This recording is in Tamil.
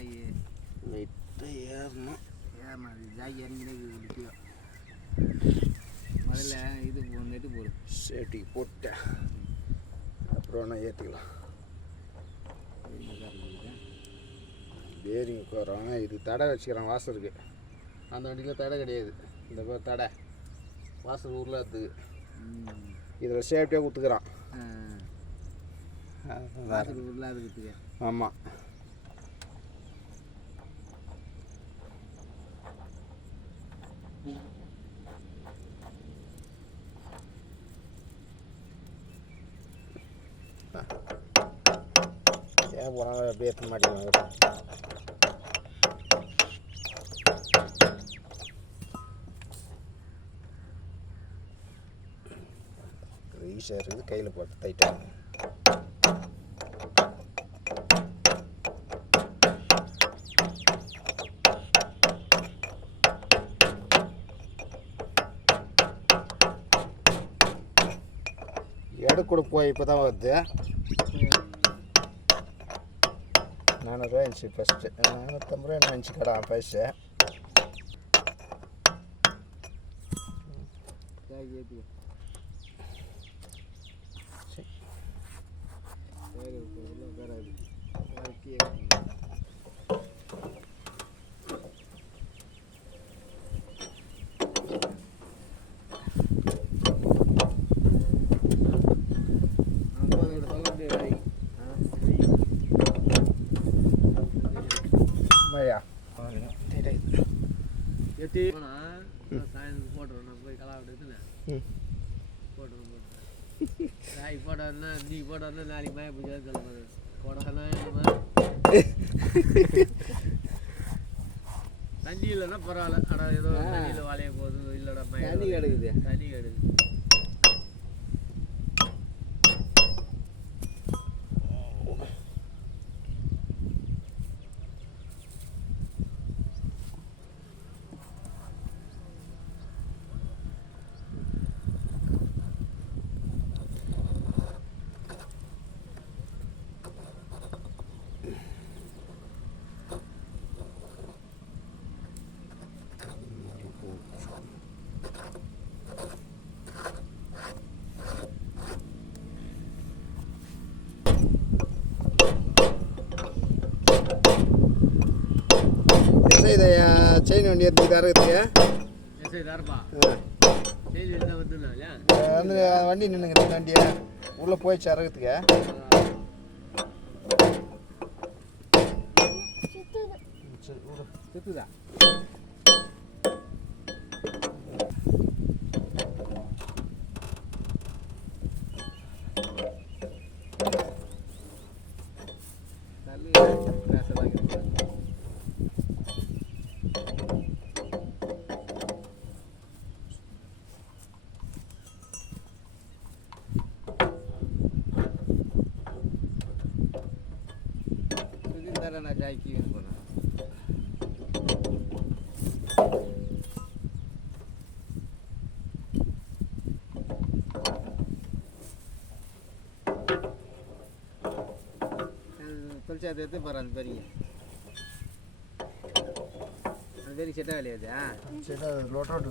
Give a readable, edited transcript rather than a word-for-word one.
ஜாய் வெயிட்டு ஏறணும். ஏறணும் அது ஜாய் இறங்கினது கிலோ முதல்ல இது நெட்டு போடு சேஃப்டி போட்டேன். அப்புறம் வேணா ஏற்றிக்கலாம். பேரிங் உட்காராங்க. இது தடை வச்சுக்கிறான் வாசருக்கு. அந்த வண்டியில் தடை கிடையாது. இந்த பேர் தடை வாசல் உருளாத்துக்கு இதில் சேஃப்டியாக கொடுத்துக்கிறான். வாசல் உருளாதுக்கு. ஆமாம். ஏன் போனாலும் அப்படியே ஏற்ற மாட்டேங்கிறாங்க. ஈஸியாக இருக்குது. கையில் போட்டு தைட்டாங்க. கூட போய் இப்போ தான் வருது. 400 ரூபா இருந்துச்சு ஃபஸ்ட்டு. 450 ரூபா என்ன இருந்துச்சு கடை பைசா. எத்தி சாயந்தரம் போட்டுருவோம். நம்ம போய் கலா விட்டுன்னு போட்டுருவோம். நாளைக்கு போட்டோன்னா நீ போட்டோன்னா நாளைக்கு மழை பிடிச்சாலும் சொல்லுவாங்க. போட்டோன்னா தண்ணி இல்லைன்னா பரவாயில்ல. ஆனால் ஏதோ தண்ணியில் வாழைய போகுது இல்லைடா தண்ணி கிடக்குது. தண்ணி கிடக்குது. இதையா செயின் வண்டி எடுத்துக்கிட்டு இருக்குதுங்க. வந்து வண்டி நின்றுங்க. வண்டியை உள்ளே போயிடுச்சு இறகுறதுக்கு. சுத்துதா நான் ஜாய்க்கு போனேன். தொழிற்சாலை எடுத்து போகிறேன். அந்த பெரிய அந்த பெரிய செட்டாக இல்லையா? செட்டாக லோட்டோட்டு